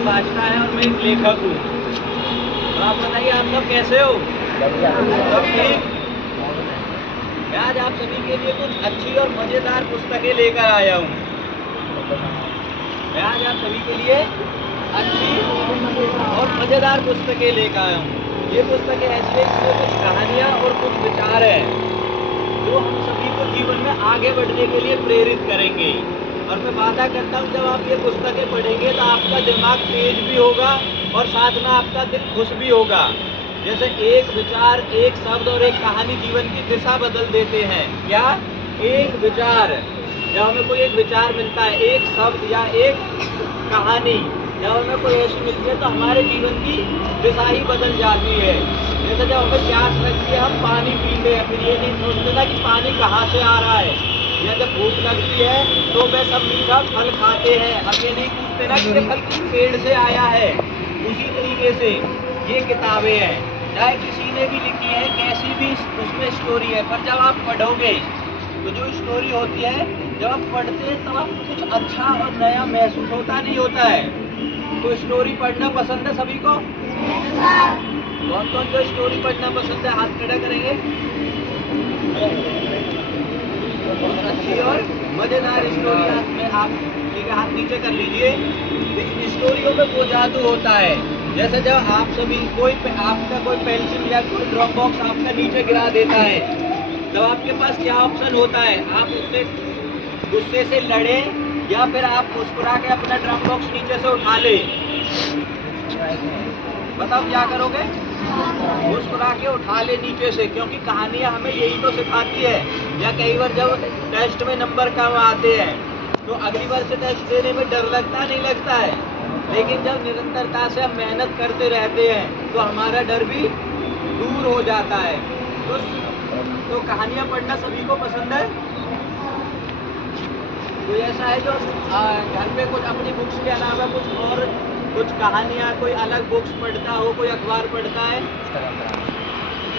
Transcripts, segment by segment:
नाम बादशाह है और मैं एक लेखक हूँ। तो आप बताइए, आप सब कैसे हो? सब ठीक? मैं आज आप सभी के लिए कुछ अच्छी और मज़ेदार पुस्तकें लेकर आया हूँ। मैं आज आप सभी के लिए अच्छी और मज़ेदार पुस्तकें लेकर आया हूँ। ये पुस्तकें ऐसी है, इसमें कुछ कहानियाँ और कुछ विचार हैं जो हम सभी को जीवन में आगे बढ़ने के लिए प्रेरित करेंगे। और मैं वादा करता हूँ, जब आप ये पुस्तकें पढ़ेंगे तो आपका दिमाग तेज भी होगा और साथ में आपका दिल खुश भी होगा। जैसे एक विचार, एक शब्द और एक कहानी जीवन की दिशा बदल देते हैं। क्या? एक विचार, जब हमें कोई एक विचार मिलता है, एक शब्द या एक कहानी जब हमें कोई ऐसी मिलती है तो हमारे जीवन की दिशा ही बदल जाती है। जैसे जब हमें प्यास लगती है, हम पानी पीते हैं, फिर ये नहीं सोचते ना कि पानी कहाँ से आ रहा है। या जब भूख लगती है तो वह सब मीठा फल खाते हैं, हम ये नहीं पूछते ना कि ये फल किस पेड़ से आया है। उसी तरीके से ये किताबें हैं, चाहे किसी ने भी लिखी है, कैसी भी उसमें स्टोरी है, पर जब आप पढ़ोगे तो जो स्टोरी होती है, जब आप पढ़ते हैं तब आपको कुछ अच्छा और नया महसूस होता नहीं होता है। तो स्टोरी पढ़ना पसंद है सभी को? कौन कौन जो स्टोरी पढ़ना पसंद है, हाथ खड़ा करेंगे। बहुत अच्छी और मजेदार स्टोरी में आप ठीक है, हाथ नीचे कर लीजिए। इन स्टोरियों में वो जादू होता है, जैसे जब आप सभी आपका कोई पेंसिल या कोई ड्रॉप बॉक्स आपका नीचे गिरा देता है, तब आपके पास क्या ऑप्शन होता है? आप उससे गुस्से से लड़े या फिर आप मुस्कुरा के अपना ड्रॉप बॉक्स नीचे से उठा ले। बताओ क्या करोगे? मुस्कुरा के उठा ले नीचे से, क्योंकि कहानियाँ हमें यही तो सिखाती है। या कई बार जब टेस्ट में नंबर कम आते हैं तो अगली बार से टेस्ट देने में डर लगता नहीं लगता है, लेकिन जब निरंतरता से हम मेहनत करते रहते हैं तो हमारा डर भी दूर हो जाता है। तो कहानियाँ पढ़ना सभी को पसंद है? कोई ऐसा है जो घर पे कुछ अपनी बुक्स के अलावा कुछ कहानियाँ, कोई अलग बुक्स पढ़ता हो, कोई अखबार पढ़ता है?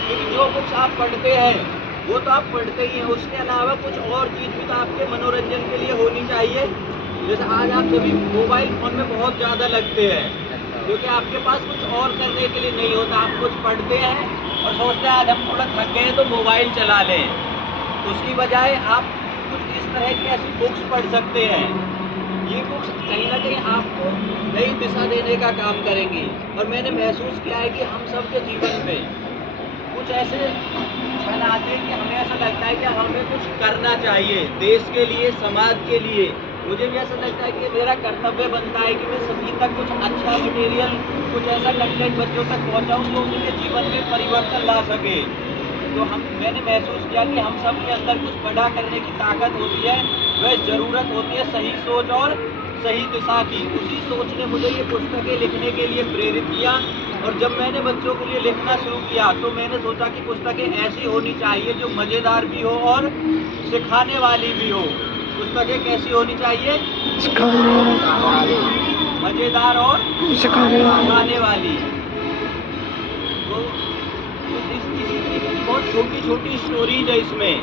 क्योंकि जो बुक्स आप पढ़ते हैं वो तो आप पढ़ते ही हैं, उसके अलावा कुछ और चीज़ भी तो आपके मनोरंजन के लिए होनी चाहिए। जैसे आज आप सभी मोबाइल फ़ोन में बहुत ज़्यादा लगते हैं, क्योंकि आपके पास कुछ और करने के लिए नहीं होता। आप कुछ पढ़ते हैं और सोचते हैं आज हम थोड़ा थक गए तो मोबाइल चला लें। उसकी बजाय आप कुछ इस तरह की ऐसी बुक्स पढ़ सकते हैं। ये बुक्स कहीं ना कहीं आपको नई दिशा देने का काम करेंगी। और मैंने महसूस किया है कि हम सब के जीवन में कुछ ऐसे क्षण आते हैं कि हमें ऐसा लगता है कि हमें कुछ करना चाहिए देश के लिए, समाज के लिए। मुझे भी ऐसा लगता है कि मेरा कर्तव्य बनता है कि मैं सभी तक कुछ अच्छा मटेरियल, कुछ ऐसा कंटेंट बच्चों तक पहुंचाऊं जो उनके जीवन में परिवर्तन ला सके। तो मैंने महसूस किया कि हम सब के अंदर कुछ बड़ा करने की ताकत होती है, वह ज़रूरत होती है सही सोच और सही दिशा की। उसी सोच ने मुझे ये पुस्तकें लिखने के लिए प्रेरित किया। और जब मैंने बच्चों के लिए लिखना शुरू किया तो मैंने सोचा कि पुस्तकें ऐसी होनी चाहिए जो मज़ेदार भी हो और सिखाने वाली भी हो। पुस्तकें कैसी होनी चाहिए? मज़ेदार और सिखाने वाली। तो इसी तरीके की बहुत छोटी छोटी स्टोरीज है इसमें,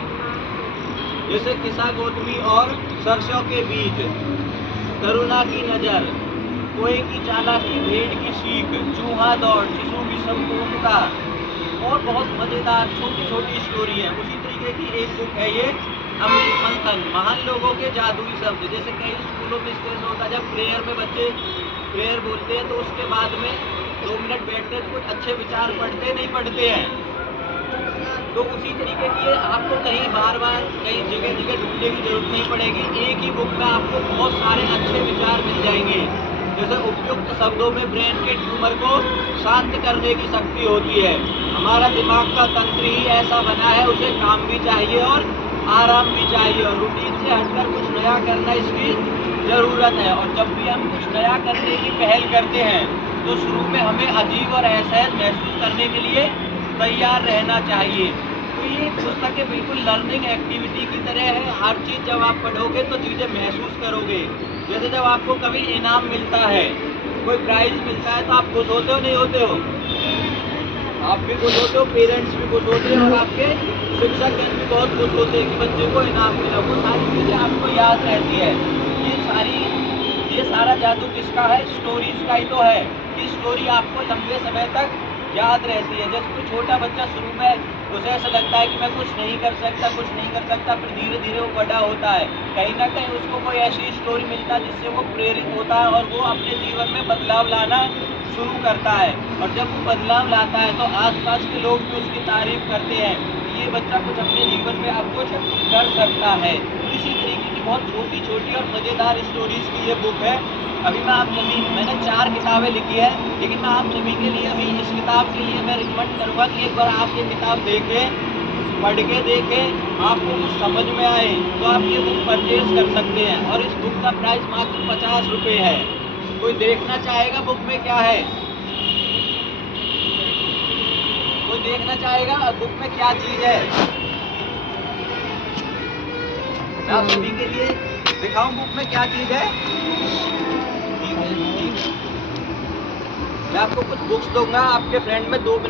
जैसे किस्सा गौतमी और सरसों के बीज, करुणा की नज़र, कोए की चालाकी, भेड़ की सीख, चूहा दौड़, शिशु की संपूर्णता, और बहुत मज़ेदार छोटी छोटी स्टोरी है। उसी तरीके की एक बुक है ये, अमृत मंथन, महान लोगों के जादुई शब्द। जैसे कई स्कूलों में स्टेज होता है, जब प्रेयर में बच्चे प्रेयर बोलते हैं तो उसके बाद में 2 मिनट बैठते हैं तो कुछ अच्छे विचार पढ़ते नहीं पढ़ते हैं। तो उसी तरीके की आपको कहीं बार बार कहीं जगह जगह ढूंढने की जरूरत नहीं पड़ेगी। एक ही बुक में आपको बहुत सारे अच्छे विचार मिल जाएंगे। जैसे उपयुक्त शब्दों में ब्रेन के ट्यूमर को शांत करने की शक्ति होती है। हमारा दिमाग का तंत्र ही ऐसा बना है, उसे काम भी चाहिए और आराम भी चाहिए, और रूटीन से हटकर कुछ नया करना इसकी ज़रूरत है। और जब भी हम कुछ नया करने की पहल करते हैं तो शुरू में हमें अजीब और असहज महसूस करने के लिए तैयार रहना चाहिए। तो ये पुस्तकें बिल्कुल लर्निंग एक्टिविटी की तरह है। हर चीज़ जब आप पढ़ोगे तो चीज़ें महसूस करोगे। जैसे जब आपको कभी इनाम मिलता है, कोई प्राइज़ मिलता है, तो आप खुश होते हो नहीं होते हो? आप भी खुश होते हो, पेरेंट्स भी खुश होते हैं, और आपके शिक्षकगण भी बहुत खुश होते हैं कि बच्चे को इनाम मिला। वो सारी चीज़ें आपको याद रहती है। ये सारा जादू किसका है? स्टोरीज का ही तो है कि स्टोरी आपको लंबे समय तक याद रहती है। जैसे कोई छोटा बच्चा शुरू में उसे ऐसा लगता है कि मैं कुछ नहीं कर सकता, कुछ नहीं कर सकता, फिर धीरे धीरे वो बड़ा होता है। कहीं ना कहीं उसको कोई ऐसी स्टोरी मिलता है जिससे वो प्रेरित होता है और वो अपने जीवन में बदलाव लाना शुरू करता है। और जब वो बदलाव लाता है तो आसपास के लोग भी उसकी तारीफ करते हैं कि ये बच्चा कुछ अपने जीवन में अब कुछ कर सकता है। तो इसी तरीके की बहुत छोटी छोटी और मज़ेदार स्टोरीज की ये बुक है। अभी मैंने 4 किताबें लिखी है, लेकिन मैं आप सभी के लिए अभी इस किताब के लिए मैं रिकमेंड करूँगा कि एक बार आप ये किताब देखें, पढ़ के देखें, आपको कुछ समझ में आए तो आप ये बुक परचेज कर सकते हैं। और इस बुक का प्राइस मात्र 50 रुपये है। कोई देखना चाहेगा बुक में क्या है? कोई देखना चाहेगा बुक में क्या चीज़ है? मैं आप सभी के लिए दिखाऊं बुक में क्या चीज़ है? ठीक है, ठीक है। मैं आपको कुछ बुक्स दूंगा, आपके फ्रेंड में 2 मिनट